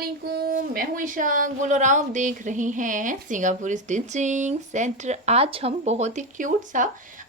अस्सलामुअलैकुम, मैं हूँ ईशा गुल और आप देख रहे हैं सिंगापुर स्टिचिंग सेंटर। आज हम बहुत ही क्यूट सा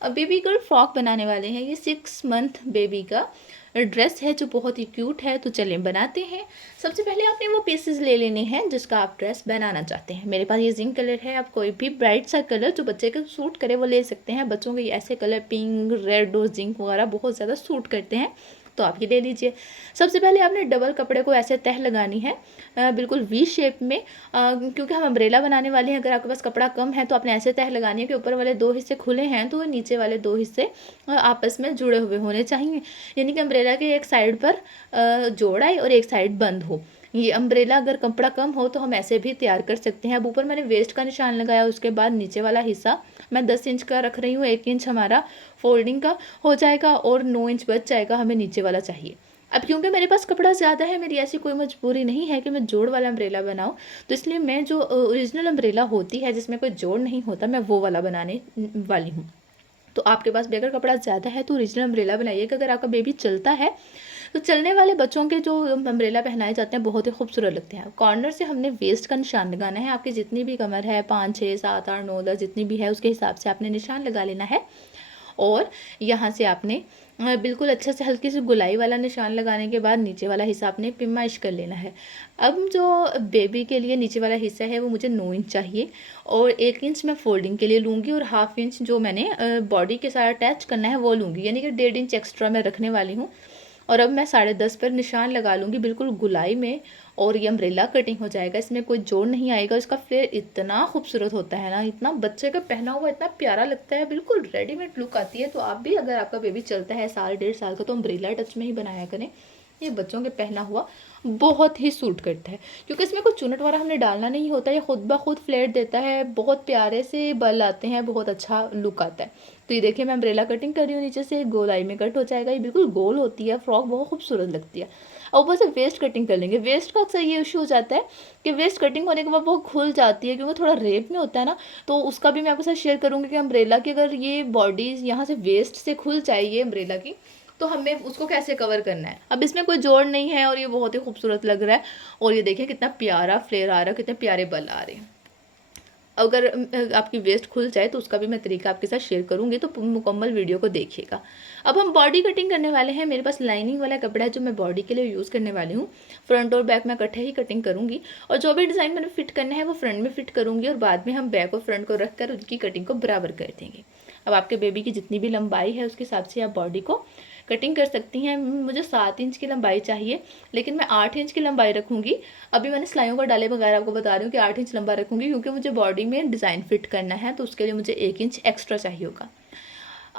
बेबी गर्ल फ्रॉक बनाने वाले हैं। ये 6 मंथ बेबी का ड्रेस है जो बहुत ही क्यूट है। तो चलें बनाते हैं। सबसे पहले आपने वो पीसेस ले लेने हैं जिसका आप ड्रेस बनाना चाहते हैं। मेरे पास ये जिंक कलर है। आप कोई भी ब्राइट सा कलर जो बच्चे को सूट करे वो ले सकते हैं। बच्चों के ऐसे कलर पिंक, रेड और जिंक वगैरह बहुत ज़्यादा सूट करते हैं, तो आप ये ले लीजिए। सबसे पहले आपने डबल कपड़े को ऐसे तह लगानी है, बिल्कुल वी शेप में, क्योंकि हम अम्ब्रेला बनाने वाले हैं। अगर आपके पास कपड़ा कम है तो आपने ऐसे तह लगानी है कि ऊपर वाले 2 हिस्से खुले हैं तो नीचे वाले 2 हिस्से आपस में जुड़े हुए होने चाहिए। यानी कि अम्ब्रेला के एक साइड पर जोड़ आए और एक साइड बंद हो। ये अम्ब्रेला अगर कपड़ा कम हो तो हम ऐसे भी तैयार कर सकते हैं। अब ऊपर मैंने वेस्ट का निशान लगाया, उसके बाद नीचे वाला हिस्सा मैं 10 इंच का रख रही हूँ। 1 इंच हमारा फोल्डिंग का हो जाएगा और 9 इंच बच जाएगा, हमें नीचे वाला चाहिए। अब क्योंकि मेरे पास कपड़ा ज़्यादा है, मेरी ऐसी कोई मजबूरी नहीं है कि मैं जोड़ वाला अम्ब्रेला बनाऊँ, तो इसलिए मैं जो ओरिजिनल अम्ब्रेला होती है जिसमें कोई जोड़ नहीं होता, मैं वो वाला बनाने वाली हूँ। तो आपके पास भी अगर कपड़ा ज़्यादा है तो ओरिजिनल अम्ब्रेला बनाइएगा। अगर आपका बेबी चलता है तो चलने वाले बच्चों के जो अम्ब्रेला पहनाए जाते हैं बहुत ही खूबसूरत लगते हैं। कॉर्नर से हमने वेस्ट का निशान लगाना है। आपकी जितनी भी कमर है, 5, 6, 7, 8, 9, 10 जितनी भी है उसके हिसाब से आपने निशान लगा लेना है। और यहाँ से आपने बिल्कुल अच्छे से हल्की सी गुलाई वाला निशान लगाने के बाद नीचे वाला हिस्सा आपने पिमाइश कर लेना है। अब जो बेबी के लिए नीचे वाला हिस्सा है वो मुझे 9 इंच चाहिए और 1 इंच मैं फोल्डिंग के लिए लूँगी और ½ इंच जो मैंने बॉडी के साथ अटैच करना है वो लूँगी, यानी कि 1.5 इंच एक्स्ट्रा मैं रखने वाली हूँ। और अब मैं 10.5 पर निशान लगा लूँगी बिल्कुल गुलाई में और ये अम्ब्रेला कटिंग हो जाएगा। इसमें कोई जोड़ नहीं आएगा। इसका फ्लेयर इतना खूबसूरत होता है ना, इतना बच्चे का पहना हुआ इतना प्यारा लगता है, बिल्कुल रेडीमेड लुक आती है। तो आप भी अगर आपका बेबी चलता है 1 साल 1.5 साल का तो अम्ब्रेला टच में ही बनाया करें। ये बच्चों के पहना हुआ बहुत ही सूट करता है क्योंकि इसमें कोई चुनट वगैरह हमने डालना नहीं होता। ये खुद ब खुद फ्लेयर देता है, बहुत प्यारे से बल आते हैं, बहुत अच्छा लुक आता है। तो ये देखिए मैं अम्ब्रेला कटिंग कर रही हूँ, नीचे से गोलाई में कट हो जाएगा। ये बिल्कुल गोल होती है फ्रॉक, बहुत खूबसूरत लगती है। और ऊपर से वेस्ट कटिंग कर लेंगे। वेस्ट का अक्सर ये इशू हो जाता है कि वेस्ट कटिंग होने के बाद वो खुल जाती है क्योंकि थोड़ा रेप में होता है ना, तो उसका भी मैं आपके साथ शेयर करूँगी कि अम्ब्रेला की अगर ये बॉडी यहाँ से वेस्ट से खुल जाए ये अम्ब्रेला की, तो हमें उसको कैसे कवर करना है। अब इसमें कोई जोड़ नहीं है और ये बहुत ही खूबसूरत लग रहा है। और ये देखिए कितना प्यारा फ्लेयर आ रहा है, कितने प्यारे बल आ रहे हैं। अगर आपकी वेस्ट खुल जाए तो उसका भी मैं तरीका आपके साथ शेयर करूंगी, तो मुकम्मल वीडियो को देखिएगा। अब हम बॉडी कटिंग करने वाले हैं। मेरे पास लाइनिंग वाला कपड़ा है जो मैं बॉडी के लिए यूज़ करने वाली हूँ। फ्रंट और बैक में इकट्ठे ही कटिंग करूँगी और जो भी डिज़ाइन मैंने फिट करना है वो फ्रंट में फिट करूँगी और बाद में हम बैक और फ्रंट को रख कर उनकी कटिंग को बराबर कर देंगे। अब आपके बेबी की जितनी भी लंबाई है उसके हिसाब से आप बॉडी को कटिंग कर सकती हैं। मुझे 7 इंच की लंबाई चाहिए लेकिन मैं 8 इंच की लंबाई रखूँगी। अभी मैंने सिलाइयों का डाले वगैरह आपको बता रही हूँ कि 8 इंच लंबा रखूँगी क्योंकि मुझे बॉडी में डिज़ाइन फिट करना है, तो उसके लिए मुझे 1 इंच एक्स्ट्रा चाहिए होगा।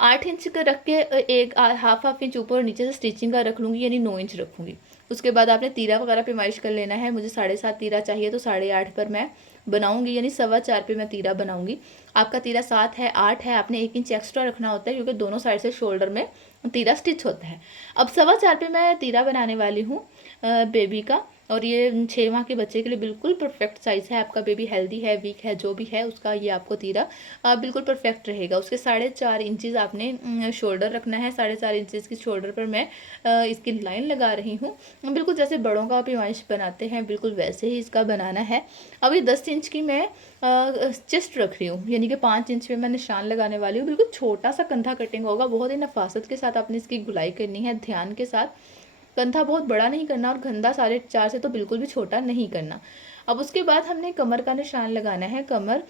8 इंच का रख के एक हाफ इंच ऊपर और नीचे से स्टिचिंग का रख लूँगी, यानी 9 इंच रखूँगी। उसके बाद आपने तीरा वगैरह पेमाइश कर लेना है। मुझे 7.5 तीरा चाहिए तो 8.5 पर मैं बनाऊंगी, यानी 4.25 पे मैं तीरा बनाऊंगी। आपका तीरा 7 है 8 है, आपने 1 इंच एक्स्ट्रा रखना होता है क्योंकि दोनों साइड से शोल्डर में तीरा स्टिच होता है। अब 4.25 पे मैं तीरा बनाने वाली हूँ बेबी का, और ये 6 माह के बच्चे के लिए बिल्कुल परफेक्ट साइज़ है। आपका बेबी हेल्दी है, वीक है, जो भी है उसका ये आपको तीरा बिल्कुल परफेक्ट रहेगा। उसके 4.5 इंचज़ आपने शोल्डर रखना है। 4.5 इंचज़ की शोल्डर पर मैं इसकी लाइन लगा रही हूँ। बिल्कुल जैसे बड़ों का पेमाइश बनाते हैं बिल्कुल वैसे ही इसका बनाना है। अभी 10 इंच की मैं चेस्ट रख रही हूँ, यानी कि 5 इंच में मैं निशान लगाने वाली हूँ। बिल्कुल छोटा सा कंधा कटिंग होगा, बहुत ही नफासत के साथ आपने इसकी गुलाई करनी है, ध्यान के साथ। कंधा बहुत बड़ा नहीं करना और कंधा 4.5 से तो बिल्कुल भी छोटा नहीं करना। अब उसके बाद हमने कमर का निशान लगाना है। कमर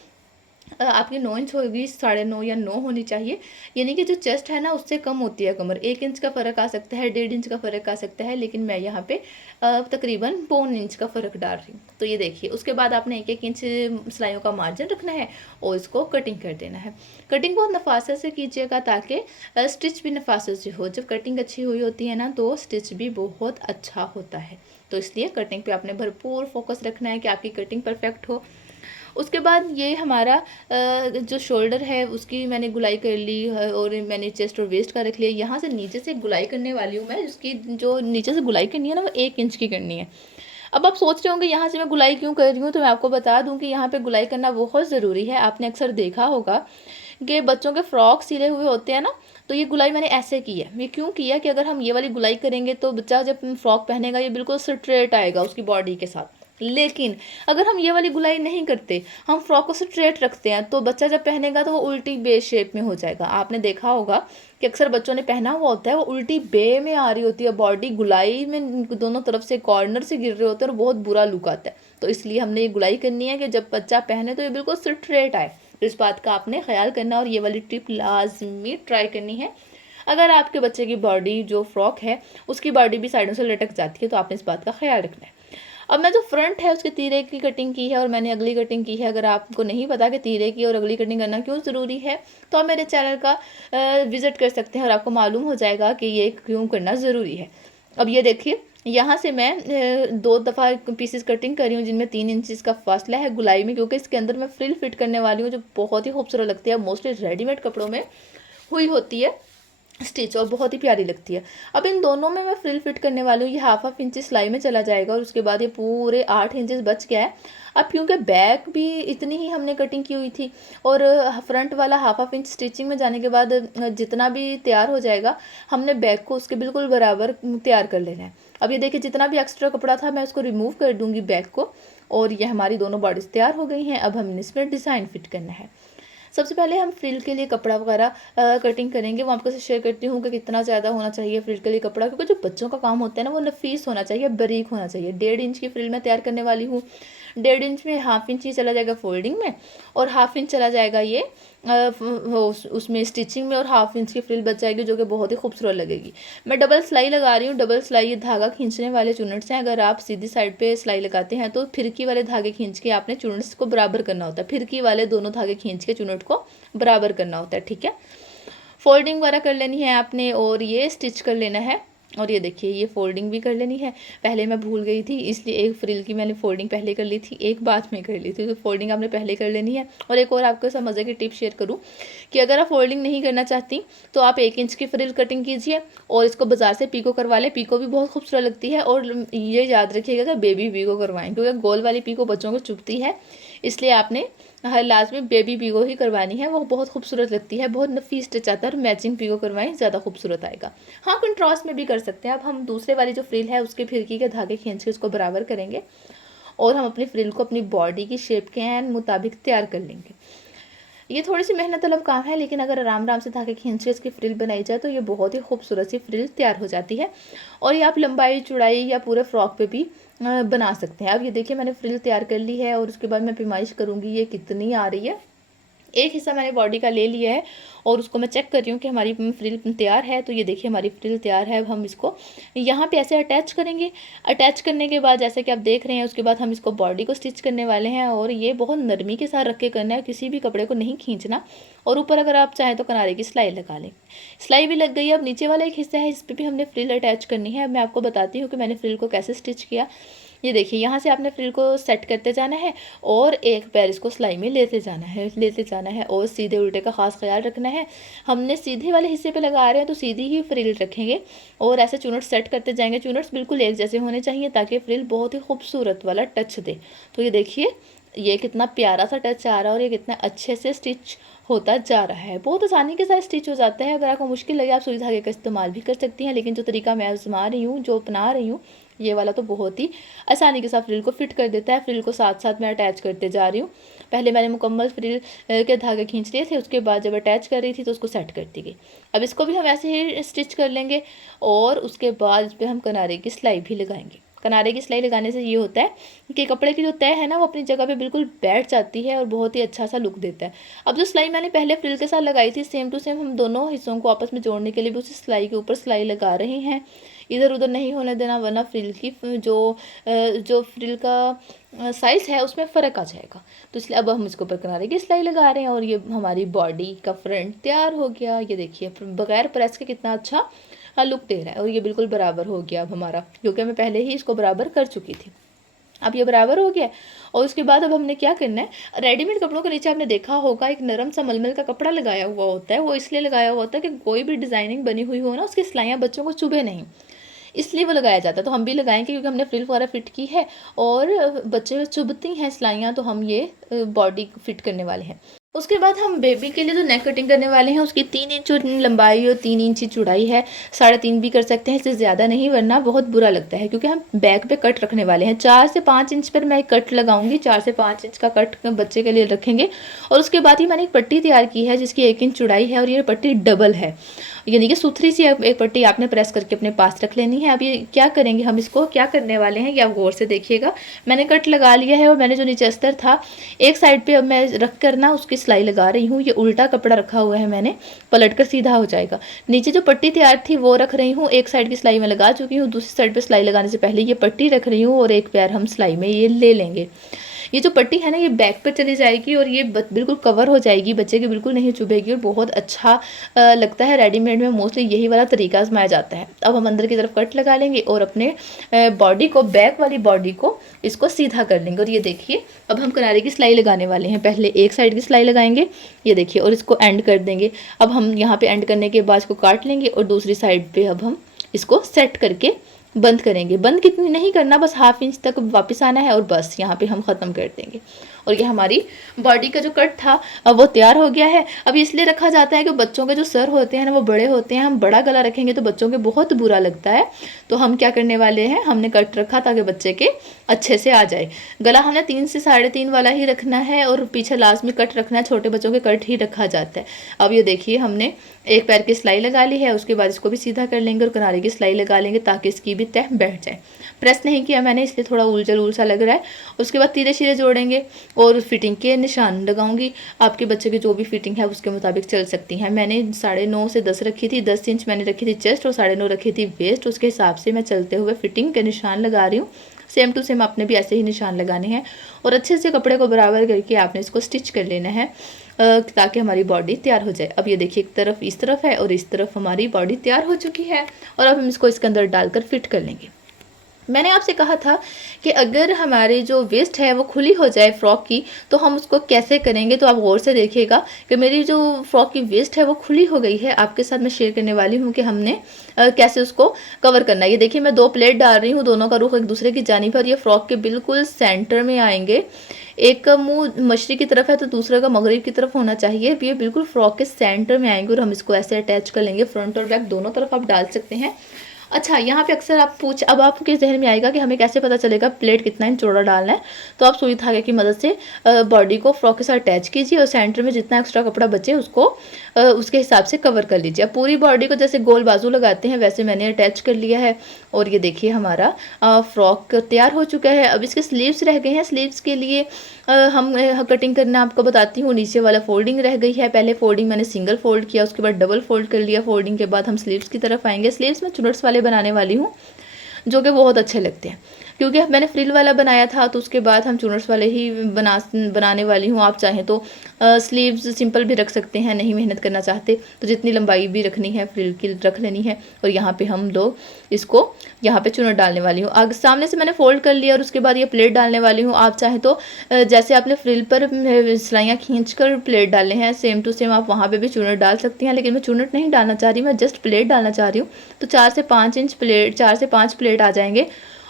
आपकी 9 इंच होगी, 9.5 या 9 होनी चाहिए, यानी कि जो चेस्ट है ना उससे कम होती है कमर। 1 इंच का फ़र्क आ सकता है, 1.5 इंच का फ़र्क आ सकता है, लेकिन मैं यहाँ पे तकरीबन 1.25 इंच का फ़र्क डाल रही हूँ। तो ये देखिए उसके बाद आपने 1-1 इंच सिलाइयों का मार्जिन रखना है और इसको कटिंग कर देना है। कटिंग बहुत नफासत से कीजिएगा ताकि स्टिच भी नफासत से हो। जब कटिंग अच्छी हुई होती है ना तो स्टिच भी बहुत अच्छा होता है, तो इसलिए कटिंग पे आपने भरपूर फोकस रखना है कि आपकी कटिंग परफेक्ट हो। उसके बाद ये हमारा जो शोल्डर है उसकी मैंने गुलाई कर ली है और मैंने चेस्ट और वेस्ट का रख लिया। यहाँ से नीचे से गुलाई करने वाली हूँ मैं, उसकी जो नीचे से गुलाई करनी है ना वो 1 इंच की करनी है। अब आप सोच रहे होंगे यहाँ से मैं गुलाई क्यों कर रही हूँ, तो मैं आपको बता दूँ कि यहाँ पे गुलाई करना बहुत ज़रूरी है। आपने अक्सर देखा होगा कि बच्चों के फ्रॉक सिले हुए होते हैं ना, तो ये गुलाई मैंने ऐसे की है। ये क्यों किया कि अगर हम ये वाली गुलाई करेंगे तो बच्चा जब फ्रॉक पहनेगा ये बिल्कुल स्ट्रेट आएगा उसकी बॉडी के साथ। लेकिन अगर हम ये वाली गुलाई नहीं करते, हम फ्रॉक को स्ट्रेट रखते हैं, तो बच्चा जब पहनेगा तो वो उल्टी बे शेप में हो जाएगा। आपने देखा होगा कि अक्सर बच्चों ने पहना हुआ होता है, वो उल्टी बे में आ रही होती है, बॉडी गुलाई में दोनों तरफ से कॉर्नर से गिर रहे होते हैं और बहुत बुरा लुक आता है। तो इसलिए हमने ये गुलाई करनी है कि जब बच्चा पहने तो ये बिल्कुल स्ट्रेट आए। तो इस बात का आपने ख्याल करना और ये वाली टिप लाजमी ट्राई करनी है। अगर आपके बच्चे की बॉडी जो फ्रॉक है उसकी बॉडी भी साइडों से लटक जाती है, तो आपने इस बात का ख्याल रखना है। अब मैं जो फ्रंट है उसके तीरे की कटिंग की है और मैंने अगली कटिंग की है। अगर आपको नहीं पता कि तीरे की और अगली कटिंग करना क्यों ज़रूरी है, तो आप मेरे चैनल का विज़िट कर सकते हैं और आपको मालूम हो जाएगा कि ये क्यों करना ज़रूरी है। अब ये देखिए, यहाँ से मैं 2 दफ़ा पीसेस कटिंग कर रही हूँ जिनमें 3 इंचेस का फासला है गुलाई में, क्योंकि इसके अंदर मैं फ्रिल फिट करने वाली हूँ जो बहुत ही खूबसूरत लगती है। मोस्टली रेडीमेड कपड़ों में हुई होती है स्टिच और बहुत ही प्यारी लगती है। अब इन दोनों में मैं फ्रिल फिट करने वाली हूँ। ये हाफ इंच सिलाई में चला जाएगा और उसके बाद ये पूरे 8 इंचेस बच गया है। अब क्योंकि बैक भी इतनी ही हमने कटिंग की हुई थी और फ्रंट वाला हाफ इंच स्टिचिंग में जाने के बाद जितना भी तैयार हो जाएगा, हमने बैक को उसके बिल्कुल बराबर तैयार कर लेना है। अब ये देखिए, जितना भी एक्स्ट्रा कपड़ा था मैं उसको रिमूव कर दूँगी बैक को, और ये हमारी दोनों बॉडीज़ तैयार हो गई हैं। अब हमने इसमें डिज़ाइन फिट करना है। सबसे पहले हम फ्रिल के लिए कपड़ा वगैरह कटिंग करेंगे। वो आपको शेयर करती हूँ कि कितना ज़्यादा होना चाहिए फ्रिल के लिए कपड़ा, क्योंकि जो बच्चों का काम होता है ना वो नफीस होना चाहिए, बारीक होना चाहिए। 1.5 इंच की फ्रिल मैं तैयार करने वाली हूँ। 1.5 इंच में हाफ इंच ही चला जाएगा फोल्डिंग में और हाफ इंच चला जाएगा ये उसमें स्टिचिंग में, और हाफ इंच की फ्रिल बच जाएगी जो कि बहुत ही खूबसूरत लगेगी। मैं डबल सिलाई लगा रही हूँ। डबल सिलाई ये धागा खींचने वाले चुनट्स हैं। अगर आप सीधी साइड पे सिलाई लगाते हैं तो फिरकी वाले धागे खींच के आपने चुनट्स को बराबर करना होता है। फिरकी वाले दोनों धागे खींच के चुनट को बराबर करना होता है, ठीक है। फोल्डिंग वगैरह कर लेनी है आपने और ये स्टिच कर लेना है। और ये देखिए, ये फोल्डिंग भी कर लेनी है। पहले मैं भूल गई थी, इसलिए एक फ्रिल की मैंने फोल्डिंग पहले कर ली थी, एक बाद में कर ली थी। तो फोल्डिंग आपने पहले कर लेनी है। और एक और आपको सब मज़े की टिप शेयर करूँ कि अगर आप फोल्डिंग नहीं करना चाहती तो आप 1 इंच की फ्रिल कटिंग कीजिए और इसको बाजार से पीको करवा लें। पीको भी बहुत खूबसूरत लगती है। और ये याद रखिएगा कि बेबी पीको करवाएं, क्योंकि गोल वाली पीको बच्चों को चुभती है, इसलिए आपने हर लास्ट में बेबी पीको ही करवानी है। वो बहुत खूबसूरत लगती है, बहुत नफीस टच आता है। और मैचिंग पीको करवाएं, ज़्यादा खूबसूरत आएगा। हाँ, कंट्रास्ट में भी कर सकते हैं। अब हम दूसरे वाली जो फ्रिल है उसके फिरकी के धागे खींच के उसको बराबर करेंगे और हम अपनी फ्रिल को अपनी बॉडी की शेप के मुताबिक तैयार कर लेंगे। ये थोड़ी सी मेहनत तलब काम है, लेकिन अगर आराम आराम से धागे खींच के इसकी फ्रिल बनाई जाए तो ये बहुत ही खूबसूरत सी फ्रिल तैयार हो जाती है। और ये आप लंबाई चौड़ाई या पूरे फ्रॉक पे भी बना सकते हैं। अब ये देखिए, मैंने फ्रिल तैयार कर ली है और उसके बाद मैं पैमाइश करूँगी ये कितनी आ रही है। एक हिस्सा मैंने बॉडी का ले लिया है और उसको मैं चेक कर रही हूँ कि हमारी फ्रिल तैयार है। तो ये देखिए, हमारी फ्रिल तैयार है। अब हम इसको यहाँ पे ऐसे अटैच करेंगे। अटैच करने के बाद जैसे कि आप देख रहे हैं, उसके बाद हम इसको बॉडी को स्टिच करने वाले हैं और ये बहुत नरमी के साथ रख के करना है, किसी भी कपड़े को नहीं खींचना। और ऊपर अगर आप चाहें तो किनारे की सिलाई लगा लें। सिलाई भी लग गई है। अब नीचे वाला एक हिस्सा है, इस पर भी हमने फ्रिल अटैच करनी है। अब मैं आपको बताती हूँ कि मैंने फ्रिल को कैसे स्टिच किया। ये देखिए, यहाँ से आपने फ्रिल को सेट करते जाना है और एक पैर इसको सिलाई में लेते जाना है और सीधे उल्टे का ख़ास ख्याल रखना है। हमने सीधे वाले हिस्से पे लगा रहे हैं तो सीधी ही फ्रिल रखेंगे और ऐसे चुनट सेट करते जाएंगे। चुनट्स बिल्कुल एक जैसे होने चाहिए ताकि फ्रिल बहुत ही खूबसूरत वाला टच दे। तो ये देखिए, ये कितना प्यारा सा टच आ रहा है और ये कितना अच्छे से स्टिच होता जा रहा है। बहुत आसानी के साथ स्टिच हो जाता है। अगर आपको मुश्किल लगे आप सुई धागे का इस्तेमाल भी कर सकती हैं, लेकिन जो तरीका मैं आजमा रही हूँ, जो अपना रही हूँ, ये वाला तो बहुत ही आसानी के साथ फ्रिल को फिट कर देता है। फ्रिल को साथ साथ मैं अटैच करते जा रही हूँ। पहले मैंने मुकम्मल फ्रिल के धागे खींच लिए थे, उसके बाद जब अटैच कर रही थी तो उसको सेट करती गई। अब इसको भी हम ऐसे ही स्टिच कर लेंगे और उसके बाद इस पर हम किनारे की सिलाई भी लगाएंगे। किनारे की सिलाई लगाने से ये होता है कि कपड़े की जो तय है ना वो अपनी जगह पे बिल्कुल बैठ जाती है और बहुत ही अच्छा सा लुक देता है। अब जो सिलाई मैंने पहले फ्रिल के साथ लगाई थी, सेम टू सेम हम दोनों हिस्सों को आपस में जोड़ने के लिए भी उसी सिलाई के ऊपर सिलाई लगा रहे हैं। इधर उधर नहीं होने देना, वरना फ्रिल की जो फ्रिल का साइज़ है उसमें फ़र्क आ जाएगा। तो इसलिए अब हम इसके ऊपर किनारे की सिलाई लगा रहे हैं और ये हमारी बॉडी का फ्रंट तैयार हो गया। ये देखिए, बगैर प्रेस के कितना अच्छा लुक दे रहा है और ये बिल्कुल बराबर हो गया अब हमारा, क्योंकि मैं पहले ही इसको बराबर कर चुकी थी। अब ये बराबर हो गया और उसके बाद अब हमने क्या करना है, रेडीमेड कपड़ों के नीचे आपने देखा होगा एक नरम सा मलमल का कपड़ा लगाया हुआ होता है। वो इसलिए लगाया हुआ होता है कि कोई भी डिज़ाइनिंग बनी हुई हो ना, उसकी सिलाइयाँ बच्चों को चुभे नहीं, इसलिए वो लगाया जाता है। तो हम भी लगाएंगे क्योंकि हमने फ्रिल वगैरह फिट की है और बच्चे चुभती हैं सिलाइयाँ, तो हम ये बॉडी फिट करने वाले हैं। उसके बाद हम बेबी के लिए जो नेक कटिंग करने वाले हैं उसकी 3 इंच लंबाई और 3 इंच चौड़ाई है, 3.5 भी कर सकते हैं, इससे ज़्यादा नहीं वरना बहुत बुरा लगता है, क्योंकि हम बैक पे कट रखने वाले हैं। 4 से 5 इंच पर मैं कट लगाऊंगी, 4 से 5 इंच का कट बच्चे के लिए रखेंगे। और उसके बाद ही मैंने एक पट्टी तैयार की है जिसकी 1 इंच चौड़ाई है और ये पट्टी डबल है, यानी कि सुथरी सी एक पट्टी आपने प्रेस करके अपने पास रख लेनी है। अब ये क्या करेंगे, हम इसको क्या करने वाले हैं ये आप गौर से देखिएगा। मैंने कट लगा लिया है और मैंने जो नीचे अस्तर था एक साइड पे अब मैं रख कर ना उसकी सिलाई लगा रही हूँ। ये उल्टा कपड़ा रखा हुआ है मैंने, पलट कर सीधा हो जाएगा। नीचे जो पट्टी तैयार थी वो रख रही हूँ, एक साइड की सिलाई में लगा चुकी हूँ, दूसरी साइड पे सिलाई लगाने से पहले ये पट्टी रख रही हूँ और एक पैर हम सिलाई में ये ले लेंगे। ये जो पट्टी है ना ये बैक पर चली जाएगी और ये बिल्कुल कवर हो जाएगी, बच्चे के बिल्कुल नहीं चुभेगी और बहुत अच्छा लगता है। रेडीमेड में मोस्टली यही वाला तरीका आजमाया जाता है। अब हम अंदर की तरफ कट लगा लेंगे और अपने बॉडी को, बैक वाली बॉडी को इसको सीधा कर लेंगे। और ये देखिए अब हम किनारे की सिलाई लगाने वाले हैं। पहले एक साइड की सिलाई लगाएंगे, ये देखिए, और इसको एंड कर देंगे। अब हम यहाँ पे एंड करने के बाद इसको काट लेंगे और दूसरी साइड पे अब हम इसको सेट करके बंद करेंगे। बंद कितनी नहीं करना, बस 1/2 इंच तक वापस आना है और बस यहाँ पे हम ख़त्म कर देंगे। और ये हमारी बॉडी का जो कट था अब वो तैयार हो गया है। अब इसलिए रखा जाता है कि बच्चों के जो सर होते हैं ना वो बड़े होते हैं, हम बड़ा गला रखेंगे तो बच्चों के बहुत बुरा लगता है। तो हम क्या करने वाले हैं, हमने कट रखा ताकि बच्चे के अच्छे से आ जाए। गला हमने 3 से 3.5 वाला ही रखना है और पीछे लास्ट में कट रखना है, छोटे बच्चों के कट ही रखा जाता है। अब ये देखिए हमने एक पैर की सिलाई लगा ली है, उसके बाद इसको भी सीधा कर लेंगे और किनारे की सिलाई लगा लेंगे ताकि इसकी भी तह बैठ जाए। प्रेस नहीं किया मैंने इसलिए थोड़ा उलझल सा लग रहा है। उसके बाद तीरे शीरे जोड़ेंगे और फिटिंग के निशान लगाऊंगी। आपके बच्चे की जो भी फिटिंग है उसके मुताबिक चल सकती हैं। मैंने 9.5 से 10 रखी थी, 10 इंच मैंने रखी थी चेस्ट और 9.5 रखी थी वेस्ट। उसके हिसाब से मैं चलते हुए फिटिंग के निशान लगा रही हूँ। सेम टू सेम आपने भी ऐसे ही निशान लगाने हैं और अच्छे से कपड़े को बराबर करके आपने इसको स्टिच कर लेना है ताकि हमारी बॉडी तैयार हो जाए। अब ये देखिए एक तरफ इस तरफ है और इस तरफ हमारी बॉडी तैयार हो चुकी है और अब हम इसको इसके अंदर डालकर फिट कर लेंगे। मैंने आपसे कहा था कि अगर हमारी जो वेस्ट है वो खुली हो जाए फ्रॉक की तो हम उसको कैसे करेंगे, तो आप गौर से देखिएगा कि मेरी जो फ्रॉक की वेस्ट है वो खुली हो गई है। आपके साथ मैं शेयर करने वाली हूँ कि हमने कैसे उसको कवर करना है। ये देखिए मैं 2 प्लेट डाल रही हूँ, दोनों का रुख एक दूसरे की जानिब पर, ये फ्रॉक के बिल्कुल सेंटर में आएंगे। एक का मुंह मशरिक की तरफ है तो दूसरे का मगरिब की तरफ होना चाहिए। ये बिल्कुल फ्रॉक के सेंटर में आएंगे और हम इसको ऐसे अटैच कर लेंगे। फ्रंट और बैक दोनों तरफ आप डाल सकते हैं। अच्छा, यहाँ पे अक्सर आप अब आपके जहन में आएगा कि हमें कैसे पता चलेगा प्लेट कितना इंच चौड़ा डालना है। तो आप सुई धागे की मदद से बॉडी को फ्रॉक के साथ अटैच कीजिए और सेंटर में जितना एक्स्ट्रा कपड़ा बचे उसको उसके हिसाब से कवर कर लीजिए। अब पूरी बॉडी को जैसे गोल बाजू लगाते हैं वैसे मैंने अटैच कर लिया है और ये देखिए हमारा फ्रॉक तैयार हो चुका है। अब इसके स्लीव्स रह गए हैं। स्लीव्स के लिए हम कटिंग करना आपको बताती हूँ। नीचे वाला फोल्डिंग रह गई है, पहले फोल्डिंग मैंने सिंगल फोल्ड किया, उसके बाद डबल फोल्ड कर लिया। फोल्डिंग के बाद हम स्लीव्स की तरफ आएंगे। स्लीव्स में चुनट्स वाले बनाने वाली हूँ जो कि बहुत अच्छे लगते हैं, क्योंकि मैंने फ्रिल वाला बनाया था तो उसके बाद हम चुनट्स वाले ही बनाने वाली हूँ। आप चाहें तो स्लीव्स सिंपल भी रख सकते हैं, नहीं मेहनत करना चाहते तो जितनी लंबाई भी रखनी है फ्रिल की रख लेनी है। और यहाँ पे हम लोग इसको यहाँ पे चुनट डालने वाली हूँ। आगे सामने से मैंने फोल्ड कर लिया और उसके बाद ये प्लेट डालने वाली हूँ। आप चाहें तो जैसे आपने फ्रिल पर सिलाइयाँ खींच कर प्लेट डाले हैं सेम टू सेम आप वहाँ पे भी चुनट डाल सकती हैं, लेकिन मैं चुनट नहीं डालना चाह रही, मैं जस्ट प्लेट डालना चाह रही हूँ। तो 4 से 5 इंच प्लेट, 4 से 5 प्लेट आ जाएंगे।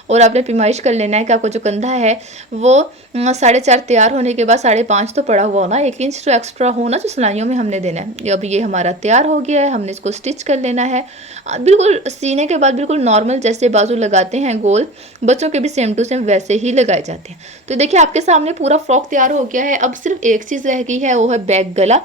और आपने पैमाइश कर लेना है कि आपको जो कंधा है वो 4.5 तैयार होने के बाद 5.5 तो पड़ा हुआ होना, 1 इंच तो एक्स्ट्रा होना जो सिलाइयों में हमने देना है। अब ये हमारा तैयार हो गया है, हमने इसको स्टिच कर लेना है। बिल्कुल सीने के बाद बिल्कुल नॉर्मल जैसे बाजू लगाते हैं गोल, बच्चों के भी सेम टू सेम वैसे ही लगाए जाते हैं। तो देखिए आपके सामने पूरा फ्रॉक तैयार हो गया है। अब सिर्फ एक चीज़ रह गई है, वो है बैक गला।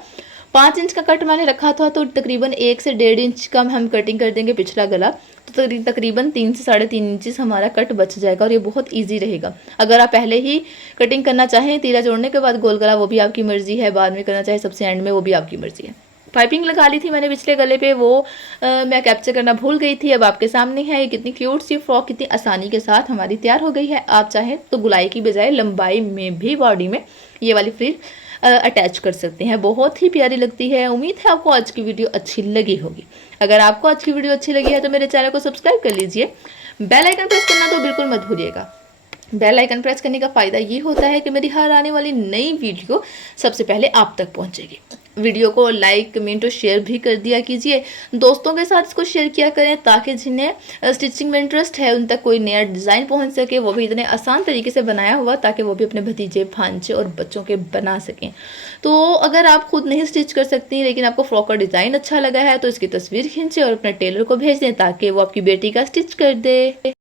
5 इंच का कट मैंने रखा था तो तकरीबन 1 से 1.5 इंच का हम कटिंग कर देंगे पिछला गला, तो तकरीबन 3 से 3.5 इंच हमारा कट बच जाएगा और ये बहुत इजी रहेगा। अगर आप पहले ही कटिंग करना चाहें तीरा जोड़ने के बाद गोल गला, वो भी आपकी मर्जी है, बाद में करना चाहे सबसे एंड में, वो भी आपकी मर्जी है। पाइपिंग लगा ली थी मैंने पिछले गले पे, वो मैं कैप्चर करना भूल गई थी। अब आपके सामने है, ये कितनी क्यूट सी फ्रॉक कितनी आसानी के साथ हमारी तैयार हो गई है। आप चाहें तो गुलाई की बजाय लंबाई में भी बॉडी में ये वाली फ्रिल अटैच कर सकते हैं, बहुत ही प्यारी लगती है। उम्मीद है आपको आज की वीडियो अच्छी लगी होगी। अगर आपको आज की वीडियो अच्छी लगी है तो मेरे चैनल को सब्सक्राइब कर लीजिए, बेल आइकन प्रेस करना तो बिल्कुल मत भूलिएगा। बेल आइकन प्रेस करने का फ़ायदा ये होता है कि मेरी हर आने वाली नई वीडियो सबसे पहले आप तक पहुंचेगी। वीडियो को लाइक कमेंट और शेयर भी कर दिया कीजिए। दोस्तों के साथ इसको शेयर किया करें ताकि जिन्हें स्टिचिंग में इंटरेस्ट है उन तक कोई नया डिज़ाइन पहुंच सके, वो भी इतने आसान तरीके से बनाया हुआ ताकि वो भी अपने भतीजे भांजे और बच्चों के बना सकें। तो अगर आप खुद नहीं स्टिच कर सकती लेकिन आपको फ्रॉक का डिज़ाइन अच्छा लगा है तो इसकी तस्वीर खींचे और अपने टेलर को भेज दें ताकि वो आपकी बेटी का स्टिच कर दे।